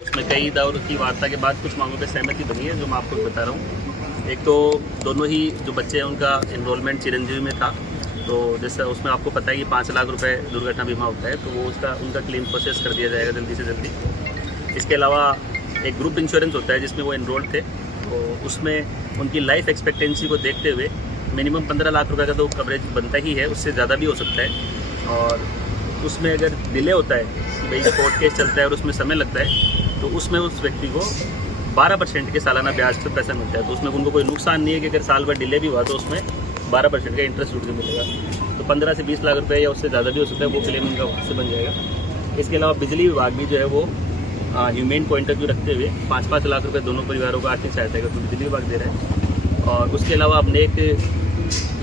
उसमें कई दौर की वार्ता के बाद कुछ मांगों पर सहमति बनी है, जो मैं आपको बता रहा हूँ। एक तो दोनों ही जो बच्चे हैं उनका एनरोलमेंट चिरंजीवी में था, तो जैसे उसमें आपको पता है कि 5 लाख रुपए दुर्घटना बीमा होता है, तो वो उनका क्लेम प्रोसेस कर दिया जाएगा जल्दी से जल्दी। इसके अलावा एक ग्रुप इंश्योरेंस होता है जिसमें वो एनरोल्ड थे, तो उसमें उनकी लाइफ एक्सपेक्टेंसी को देखते हुए मिनिमम 15 लाख रुपए का तो कवरेज बनता ही है, उससे ज़्यादा भी हो सकता है। और उसमें अगर डिले होता है कि भाई कोर्ट केस चलता है और उसमें समय लगता है, तो उसमें उस व्यक्ति को 12% के सालाना ब्याज पर पैसा मिलता है। तो उसमें उनको कोई नुकसान नहीं है कि अगर साल भर डिले भी हुआ तो उसमें 12% का इंटरेस्ट उठ के मिलेगा। तो 15 से 20 लाख रुपए या उससे ज़्यादा भी हो सकता है, वो क्लेम उनका वहाँ से बन जाएगा। इसके अलावा बिजली विभाग भी जो है वो ह्यूमेन पॉइंट ऑफ व्यू रखते हुए 5-5 लाख रुपए दोनों परिवारों को आर्थिक सहायता का तो बिजली विभाग दे रहा है। और उसके अलावा हमने एक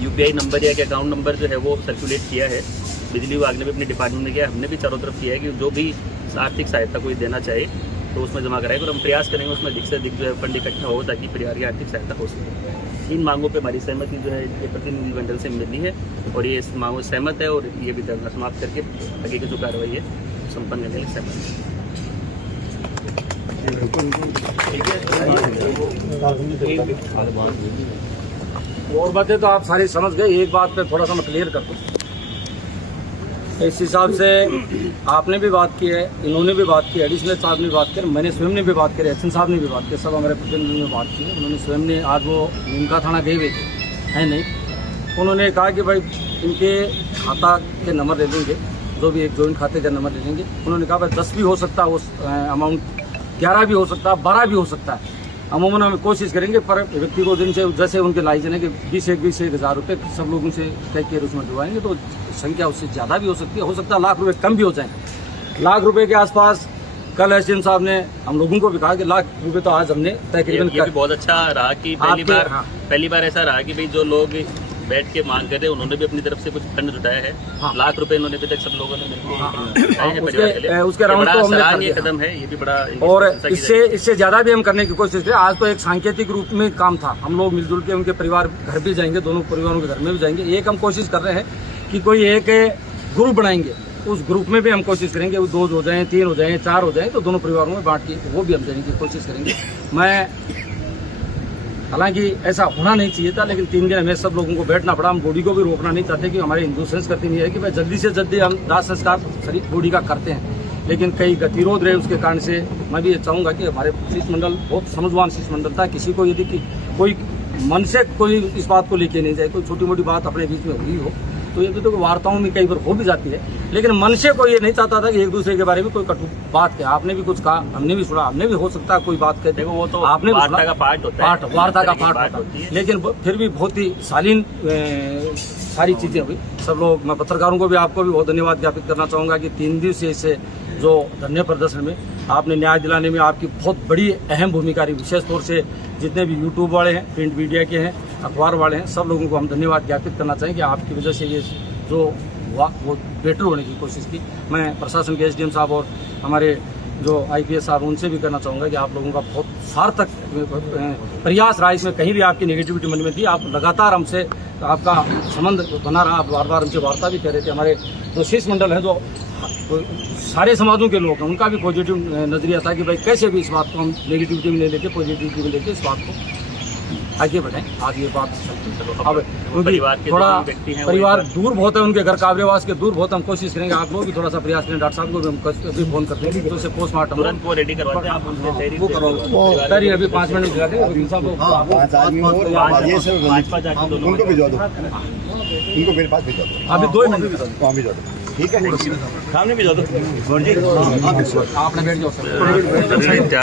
UPI नंबर या अकाउंट नंबर जो है वो सर्कुलेट किया है, बिजली विभाग ने भी अपने डिपार्टमेंट ने किया, हमने भी चारों तरफ किया है कि जो भी आर्थिक सहायता कोई देना चाहे तो उसमें जमा कराएगा। और हम प्रयास करेंगे उसमें अधिक से अधिक जो है फंड इकट्ठा हो ताकि परिवार की आर्थिक सहायता हो सके। इन मांगों पे हमारी सहमति जो है ये प्रतिनिधिमंडल से मिली है और ये इस मांगों से सहमत है और ये भी धरना समाप्त करके आगे की जो कार्रवाई है संपन्न करने के लिए सहमत है। और बातें तो आप सारी समझ गए, एक बात पे थोड़ा सा मैं क्लियर कर दूँ। इस हिसाब से आपने भी बात की है, इन्होंने भी बात की है, एडिशनल साहब ने भी बात की, मैंने स्वयं ने भी बात की, एक्शन साहब ने भी बात की, सब हमारे प्रतिनिधियों ने बात की है। उन्होंने स्वयं ने आज वो नीमका थाना गए हुए थे, है नहीं, उन्होंने कहा कि भाई इनके खाता के नंबर ले लेंगे, जो भी एक जॉइंट खाते का नंबर ले लेंगे। उन्होंने कहा भाई 10 भी हो सकता है उस अमाउंट, 11 भी हो सकता है, 12 भी हो सकता है। अमूमन हम कोशिश करेंगे पर व्यक्ति को दिन से जैसे उनके लाइजन है कि 20 हज़ार रुपये सब लोगों से तय के उसमें डुबाएंगे, तो संख्या उससे ज़्यादा भी हो सकता है लाख रुपए कम भी हो जाए। लाख रुपए के आसपास कल SDM साहब ने हम लोगों को भी कहा कि लाख रुपए तो आज हमने तकरीबन ये भी बहुत अच्छा रहा कि पहली बार ऐसा रहा कि भाई जो लोग बैठ के मांग कर रहे हैं उन्होंने भी अपनी तरफ से कुछ फंड जुटाया है। हाँ। लाख रुपए इन्होंने अभी तक सब लोगों ने उसके अराउंड तो सराहनीय कदम है, ये भी बड़ा। और इससे ज्यादा भी हम करने की कोशिश करें। आज तो एक सांकेतिक रूप में काम था, हम लोग मिलजुल के उनके परिवार घर भी जाएंगे, दोनों परिवारों के घर में भी जाएंगे। एक हम कोशिश कर रहे हैं कि कोई एक ग्रुप बनाएंगे, उस ग्रुप में भी हम कोशिश करेंगे वो 2 हो जाएं, 3 हो जाएं, 4 हो जाएं, तो दोनों परिवारों में बांट के वो भी हम देने की कोशिश करेंगे। हालांकि ऐसा होना नहीं चाहिए था, लेकिन 3 दिन हमें सब लोगों को बैठना पड़ा। हम बॉडी को भी रोकना नहीं चाहते कि हमारे हिंदू संस्कृति नहीं है कि भाई जल्दी से जल्दी हम दाह संस्कार शरीर बॉडी का करते हैं, लेकिन कई गतिरोध रहे उसके कारण से। मैं भी ये चाहूँगा कि हमारे शिष्टमंडल बहुत समझवान शिष्टमंडल था, किसी को यदि कोई मन से कोई इस बात को लेके नहीं जाए, कोई छोटी मोटी बात अपने बीच में हुई हो तो ये तो वार्ताओं में कई बार हो भी जाती है, लेकिन मन से कोई ये नहीं चाहता था कि एक दूसरे के बारे में कोई कटु बात कहे। आपने भी कुछ कहा, हमने भी सुना, हमने भी हो सकता है कोई बात कहते, वो तो आपने वार्ता का पार्ट होता है, वार्ता का पार्ट होता है, लेकिन फिर भी बहुत ही शालीन सारी चीजें हुई। सब लोग, मैं पत्रकारों को भी, आपको भी बहुत धन्यवाद ज्ञापित करना चाहूँगा कि 3 दिवसीय से जो धरने प्रदर्शन में आपने न्याय दिलाने में आपकी बहुत बड़ी अहम भूमिका रही। विशेष तौर से जितने भी यूट्यूब वाले हैं, प्रिंट मीडिया के हैं, अखबार वाले हैं, सब लोगों को हम धन्यवाद ज्ञापित करना चाहें कि आपकी वजह से ये जो वो बेटर होने की कोशिश की। मैं प्रशासन के SDM साहब और हमारे जो IPS साहब उनसे भी करना चाहूँगा कि आप लोगों का बहुत सार्थक प्रयास रहा, इसमें कहीं भी आपकी नेगेटिविटी मन में थी, आप लगातार हमसे आपका संबंध बना रहा। आप बार बार हमसे वार्ता भी कर रहे थे। हमारे जो शिष्टमंडल हैं, जो सारे समाजों के लोग हैं, उनका भी पॉजिटिव नजरिया था कि भाई कैसे भी इस बात को हम नेगेटिविटी में ले लेके पॉजिटिविटी में लेके इस बात को आगे बढ़ें। आज ये बात अब क्योंकि थोड़ा परिवार दूर बहुत है, उनके घर काबरेवास के दूर बहुत, हम कोशिश करेंगे आप लोग भी थोड़ा सा प्रयास करें। डॉक्टर साहब को भी हम भी फोन करते हैं तो उसे पोस्टमार्टम तुरंत वो रेडी करवाते हैं। आप वो करो अभी 5 मिनट दिला दें उनको भिजवा दो, उनको मेरे पास भिजवा दो, अभी 2 मिनट भिजवा दो, ठीक है, सामने भिजवा दो। आपने बैठ जाओ।